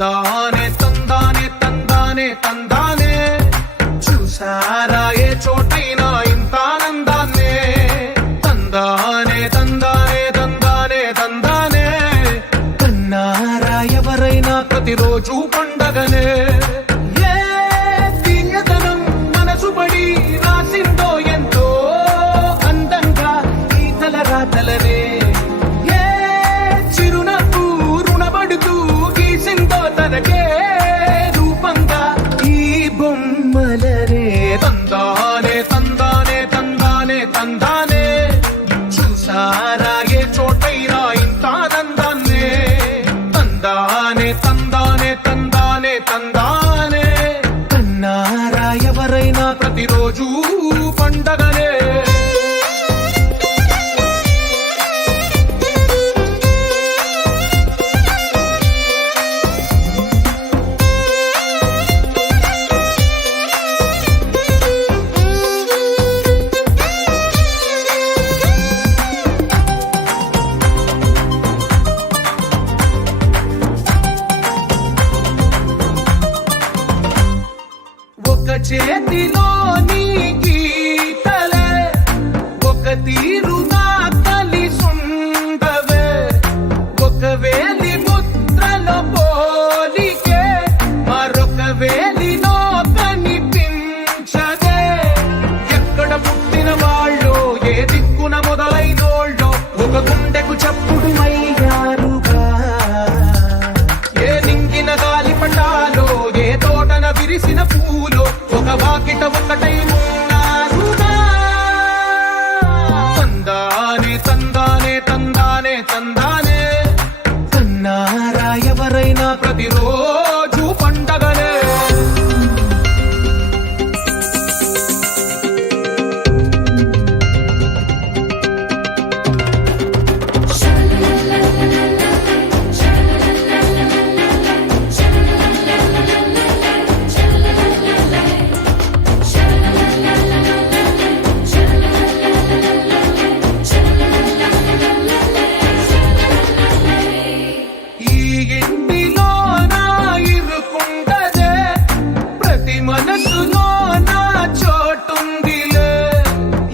తందానే తందానే తందానే తందానే చూసారా ఏ చోటైనా ఇంత ఆనందాన్నే తందానే తందానే తందానే తందానే కన్నారా ఎవరైనా ప్రతిరోజు పండగనే ఏ తీయదనం మనసు పడి రాసిందో ఎంతో అందంగా ఈ తలరాతలనే తనకే రూపంగా ఈ బొమ్మలనే తందానే తందానే తందానే తందానే చూసారా ఏ చోటైనా ఇంత ఆనందాన్నే తందానే తందానే తందానే తందానే కన్నారా ఎవరైనా ప్రతిరోజు పండగనే ఒక చేతిలో నీ గీతలే ఒక తీరుగా కలిసుండవే ఒక వేలి ముద్రలో పోలికే మరొక వేలిలో కనిపించదే ఎక్కడ పుట్టిన వాళ్ళు ఏ దిక్కున మొదలైనోళ్ళో ఒక గుండెకు చప్పుడు అయ్యారుగా ఏ నింగిన గాలి పటాలో ఏ తోటన విరిసిన పూలో ఒక వాకిట ఒకటై ఉన్నారుగా తందానే తందానే తందానే తందానే కన్నారా ఎవరైనా ప్రతిరోజు పండగనే మనసులో నా చోటుందిలే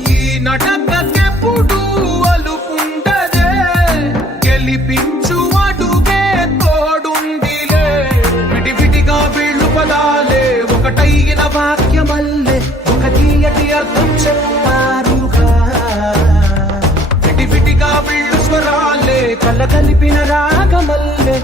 ఈ నటకెప్పుడు అలుపుండదే గెలిపించు అడుగే తోడుందిలే విడివిడిగా వీళ్ళు పదాలే ఒకటైన వాక్యమల్లే ఒక తీయటి అర్థం చెప్పారుగా విడివిడిగా వీళ్ళు స్వరాలే కలగలిపిన రాగమల్లే